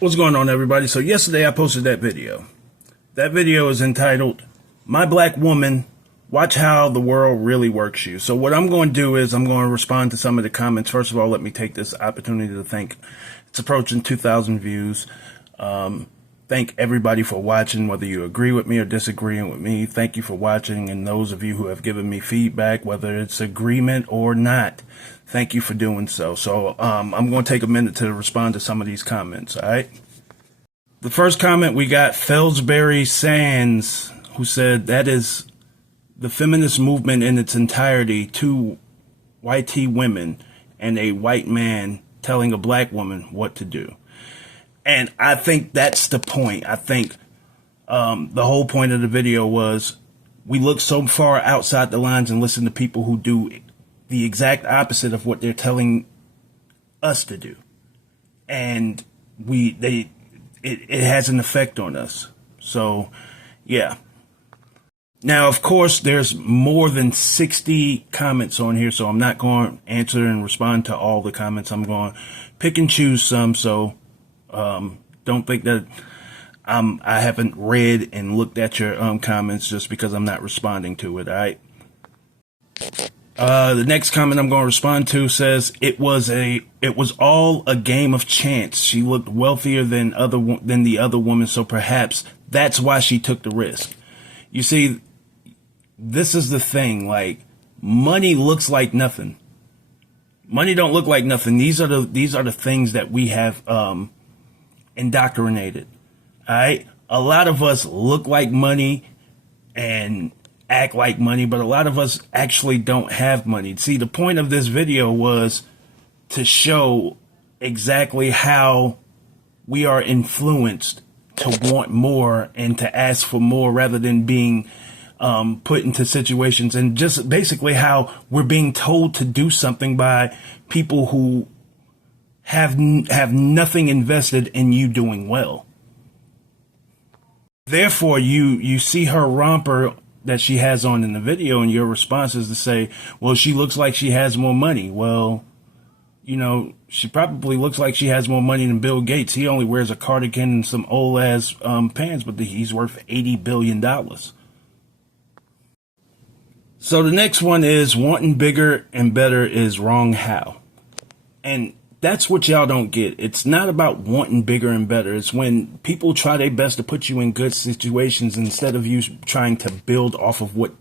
What's going on, everybody? So yesterday I posted that video. That video is entitled, My Black Woman, Watch How the World Really Works You. So what I'm going to do is I'm going to respond to some of the comments. First of all, let me take this opportunity to thank, it's approaching 2,000 views. Thank everybody for watching, whether you agree with me or disagreeing with me. Thank you for watching, and those of you who have given me feedback, whether it's agreement or not, thank you for doing so. So I'm going to take a minute to respond to some of these comments, all right? The first comment we got, Felsbury Sands, who said, that is the feminist movement in its entirety, two white women and a white man telling a black woman what to do. And I think that's the point. I think the whole point of the video was we look so far outside the lines and listen to people who do the exact opposite of what they're telling us to do. And it has an effect on us. So, yeah. Now, of course, there's more than 60 comments on here, so I'm not going to answer and respond to all the comments. I'm going to pick and choose some, so don't think that I haven't read and looked at your comments just because I'm not responding to it, all right? The next comment I'm going to respond to says, it was all a game of chance. She looked wealthier than the other woman, so perhaps that's why she took the risk. You see, this is the thing, like, money looks like nothing. Money don't look like nothing. These are the things that we have indoctrinated. All right? A lot of us look like money and act like money, but a lot of us actually don't have money. See, the point of this video was to show exactly how we are influenced to want more and to ask for more rather than being put into situations, and just basically how we're being told to do something by people who have nothing invested in you doing well. Therefore, you see her romper that she has on in the video, and your response is to say, well, she looks like she has more money. Well, you know, she probably looks like she has more money than Bill Gates. He only wears a cardigan and some old ass pants, but he's worth $80 billion. So the next one is, wanting bigger and better is wrong how. And that's what y'all don't get. It's not about wanting bigger and better. It's when people try their best to put you in good situations instead of you trying to build off of what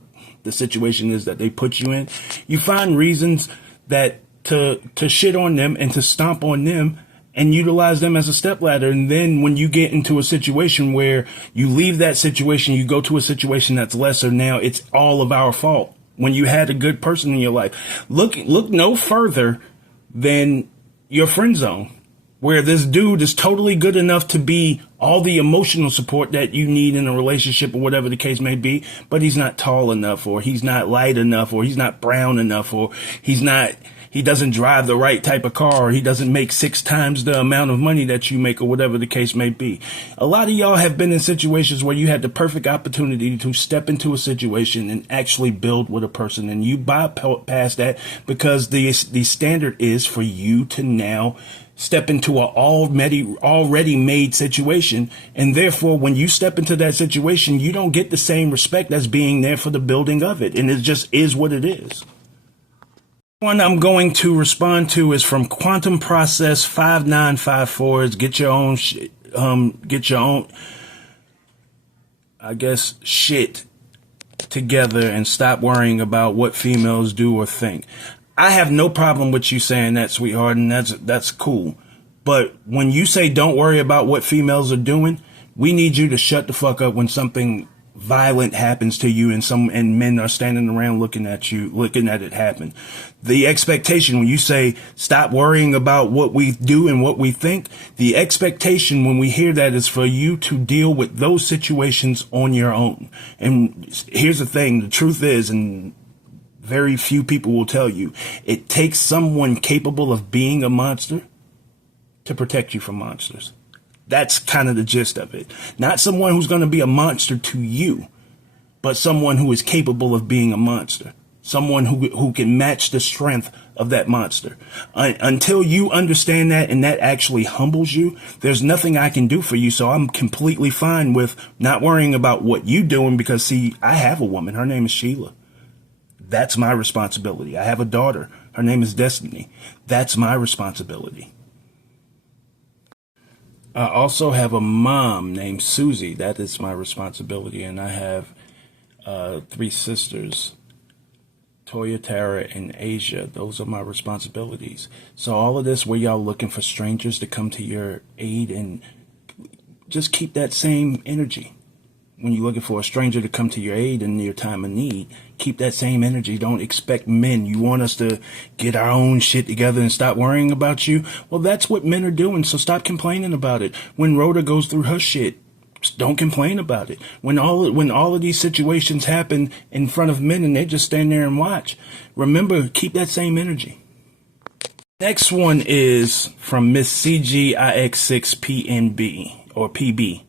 the situation is that they put you in. You find reasons that to shit on them and to stomp on them and utilize them as a stepladder. And then when you get into a situation where you leave that situation, you go to a situation that's lesser, now it's all of our fault. When you had a good person in your life, look no further than your friend zone, where this dude is totally good enough to be all the emotional support that you need in a relationship or whatever the case may be, but he's not tall enough, or he's not light enough, or he's not brown enough, or he doesn't drive the right type of car, or he doesn't make 6 times the amount of money that you make, or whatever the case may be. A lot of y'all have been in situations where you had the perfect opportunity to step into a situation and actually build with a person, and you bypass that because the standard is for you to now step into an already made situation, and therefore when you step into that situation, you don't get the same respect as being there for the building of it, and it just is what it is. One I'm going to respond to is from Quantum Process 5954. Is get your own, I guess, shit together and stop worrying about what females do or think. I have no problem with you saying that, sweetheart, and that's cool. But when you say don't worry about what females are doing, we need you to shut the fuck up when something violent happens to you and men are standing around looking at it happen. The expectation when you say stop worrying about what we do and what we think, the expectation when we hear that is for you to deal with those situations on your own. And here's the thing, the truth is, and very few people will tell you, it takes someone capable of being a monster to protect you from monsters. That's kind of the gist of it. Not someone who's going to be a monster to you, but someone who is capable of being a monster. someone who can match the strength of that monster. Until you understand that and that actually humbles you, there's nothing I can do for you. So I'm completely fine with not worrying about what you doing, because see, I have a woman. Her name is Sheila. That's my responsibility. I have a daughter. Her name is Destiny. That's my responsibility. I also have a mom named Susie. That is my responsibility. And I have 3 sisters, Toya, Tara, and Asia. Those are my responsibilities. So all of this, where y'all looking for strangers to come to your aid, and just keep that same energy. When you're looking for a stranger to come to your aid in your time of need, keep that same energy. Don't expect men. You want us to get our own shit together and stop worrying about you? Well, that's what men are doing, so stop complaining about it. When Rhoda goes through her shit, don't complain about it. When all of these situations happen in front of men and they just stand there and watch, remember, keep that same energy. Next one is from Miss CGIX6PNB or PB.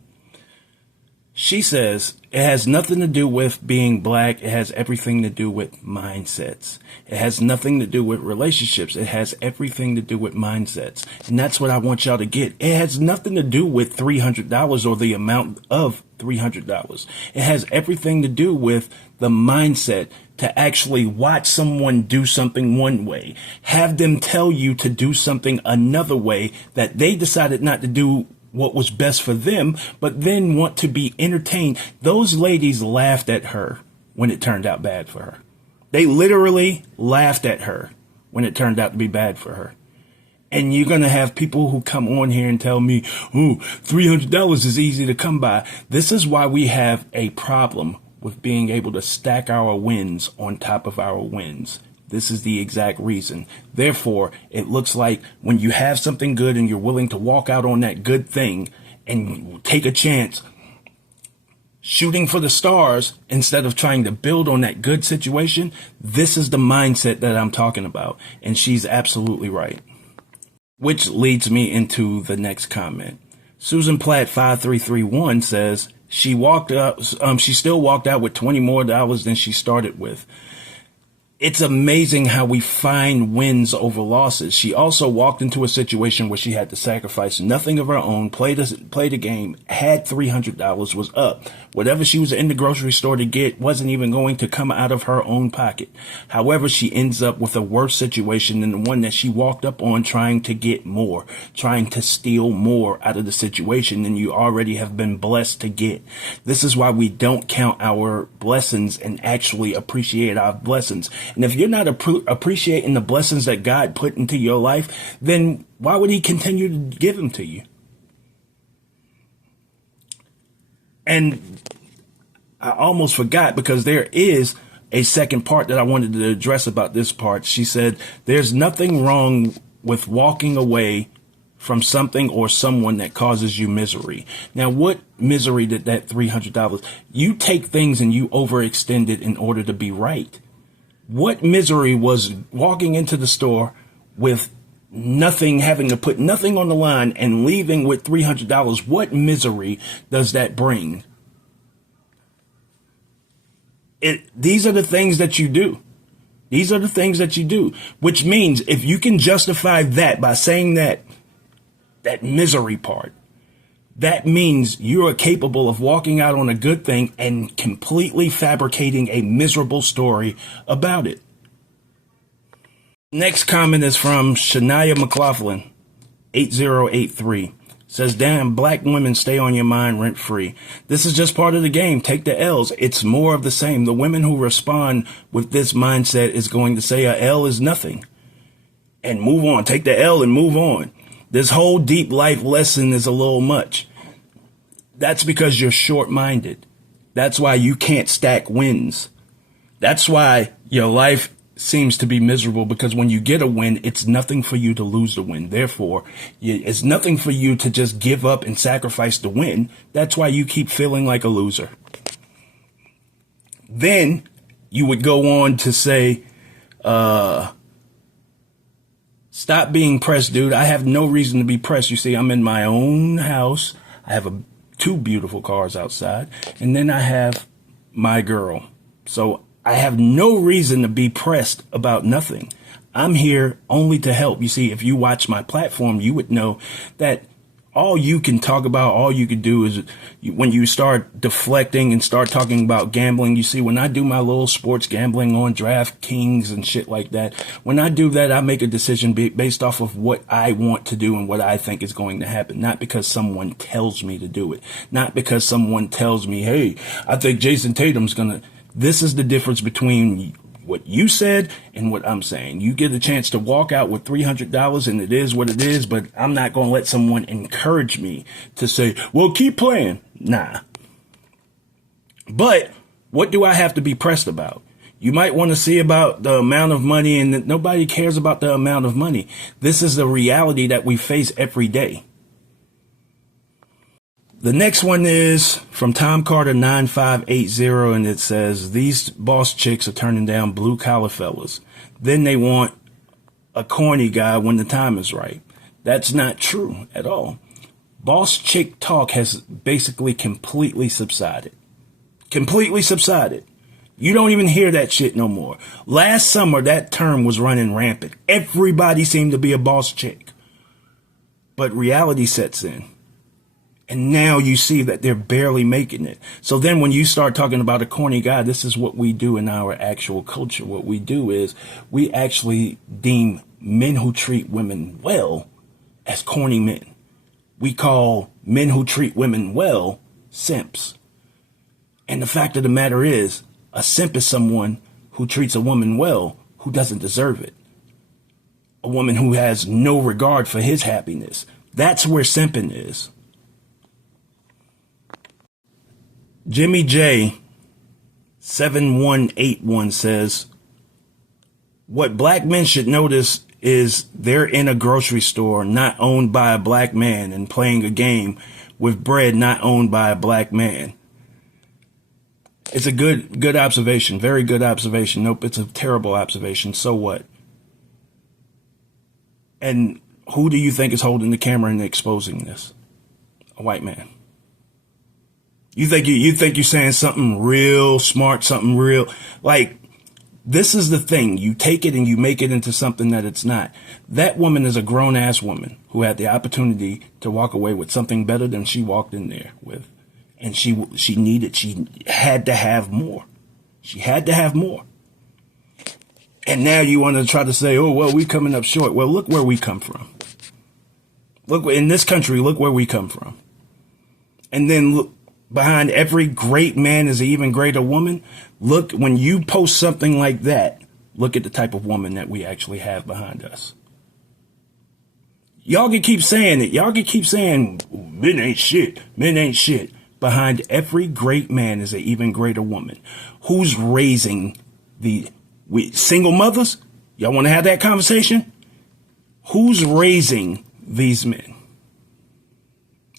She says, it has nothing to do with being black. It has everything to do with mindsets. It has nothing to do with relationships. It has everything to do with mindsets. And that's what I want y'all to get. It has nothing to do with $300 or the amount of $300. It has everything to do with the mindset to actually watch someone do something one way, have them tell you to do something another way that they decided not to do what was best for them, but then want to be entertained. Those ladies laughed at her when it turned out bad for her. They literally laughed at her when it turned out to be bad for her. And you're going to have people who come on here and tell me, oh, $300 is easy to come by. This is why we have a problem with being able to stack our wins on top of our wins. This is the exact reason. Therefore, it looks like when you have something good and you're willing to walk out on that good thing and take a chance, shooting for the stars instead of trying to build on that good situation, this is the mindset that I'm talking about. And she's absolutely right. Which leads me into the next comment. Susan Platt 5331 says she still walked out with $20 more than she started with. It's amazing how we find wins over losses. She also walked into a situation where she had to sacrifice nothing of her own, play the game, had $300, was up. Whatever she was in the grocery store to get wasn't even going to come out of her own pocket. However, she ends up with a worse situation than the one that she walked up on, trying to get more, trying to steal more out of the situation than you already have been blessed to get. This is why we don't count our blessings and actually appreciate our blessings. And if you're not appreciating the blessings that God put into your life, then why would he continue to give them to you? And I almost forgot, because there is a second part that I wanted to address about this part. She said, there's nothing wrong with walking away from something or someone that causes you misery. Now, what misery did that $300? You take things and you overextend it in order to be right. What misery was walking into the store with nothing, having to put nothing on the line and leaving with $300? What misery does that bring? These are the things that you do. These are the things that you do, which means if you can justify that by saying that misery part, that means you are capable of walking out on a good thing and completely fabricating a miserable story about it. Next comment is from Shania McLaughlin, 8083. Says, damn, black women stay on your mind rent free. This is just part of the game. Take the L's. It's more of the same. The women who respond with this mindset is going to say a L is nothing and move on. Take the L and move on. This whole deep life lesson is a little much. That's because you're short-minded. That's why you can't stack wins. That's why your life seems to be miserable, because when you get a win, it's nothing for you to lose the win. Therefore, it's nothing for you to just give up and sacrifice the win. That's why you keep feeling like a loser. Then you would go on to say, stop being pressed, dude. I have no reason to be pressed. You see, I'm in my own house. I have two beautiful cars outside, and then I have my girl. So I have no reason to be pressed about nothing. I'm here only to help. You see, if you watch my platform, you would know that all you can talk about, all you can do is when you start deflecting and start talking about gambling. You see, when I do my little sports gambling on DraftKings and shit like that, when I do that, I make a decision based off of what I want to do and what I think is going to happen. Not because someone tells me to do it. Not because someone tells me, hey, I think Jason Tatum's going to. This is the difference between what you said and what I'm saying. You get a chance to walk out with $300 and it is what it is, but I'm not going to let someone encourage me to say, well, keep playing. Nah. But what do I have to be pressed about? You might want to see about the amount of money, and nobody cares about the amount of money. This is the reality that we face every day. The next one is from Tom Carter 9580, and it says, these boss chicks are turning down blue collar fellas. Then they want a corny guy when the time is right. That's not true at all. Boss chick talk has basically completely subsided. Completely subsided. You don't even hear that shit no more. Last summer, that term was running rampant. Everybody seemed to be a boss chick. But reality sets in. And now you see that they're barely making it. So then when you start talking about a corny guy, this is what we do in our actual culture. What we do is we actually deem men who treat women well as corny men. We call men who treat women well simps. And the fact of the matter is, a simp is someone who treats a woman well who doesn't deserve it. A woman who has no regard for his happiness. That's where simping is. Jimmy J 7181 says, what black men should notice is they're in a grocery store not owned by a black man and playing a game with bread not owned by a black man. It's a good observation. Very good observation. Nope, it's a terrible observation. So what? And who do you think is holding the camera and exposing this? A white man. You think you're saying something real smart, something real, like, this is the thing. You take it and you make it into something that it's not. That woman is a grown ass woman who had the opportunity to walk away with something better than she walked in there with. And she had to have more. She had to have more. And now you want to try to say, oh, well, we're coming up short. Well, look where we come from. Look, in this country, look where we come from. And then look, behind every great man is an even greater woman. Look, when you post something like that, look at the type of woman that we actually have behind us. Y'all can keep saying it. Y'all can keep saying, men ain't shit. Men ain't shit. Behind every great man is an even greater woman. Who's raising the single mothers? Y'all want to have that conversation? Who's raising these men?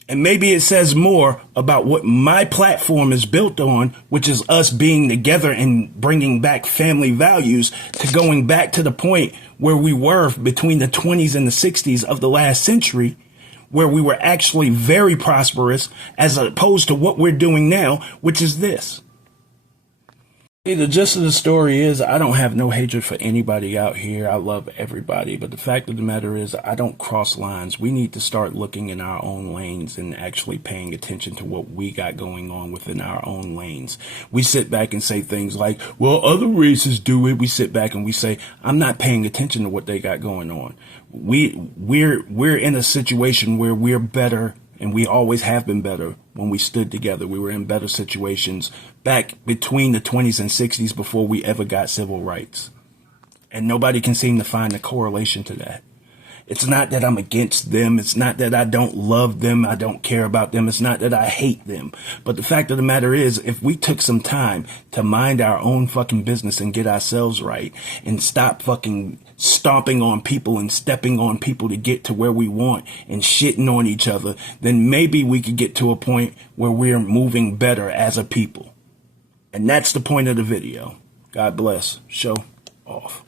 And maybe it says more about what my platform is built on, which is us being together and bringing back family values to going back to the point where we were between the 20s and the 60s of the last century, where we were actually very prosperous as opposed to what we're doing now, which is this. See, the gist of the story is I don't have no hatred for anybody out here. I love everybody. But the fact of the matter is I don't cross lines. We need to start looking in our own lanes and actually paying attention to what we got going on within our own lanes. We sit back and say things like, well, other races do it. We sit back and we say, I'm not paying attention to what they got going on. We're in a situation where we're better, and we always have been better when we stood together. We were in better situations back between the 20s and 60s before we ever got civil rights. And nobody can seem to find a correlation to that. It's not that I'm against them. It's not that I don't love them. I don't care about them. It's not that I hate them. But the fact of the matter is, if we took some time to mind our own fucking business and get ourselves right and stop fucking stomping on people and stepping on people to get to where we want and shitting on each other, then maybe we could get to a point where we're moving better as a people. And that's the point of the video. God bless. Show off.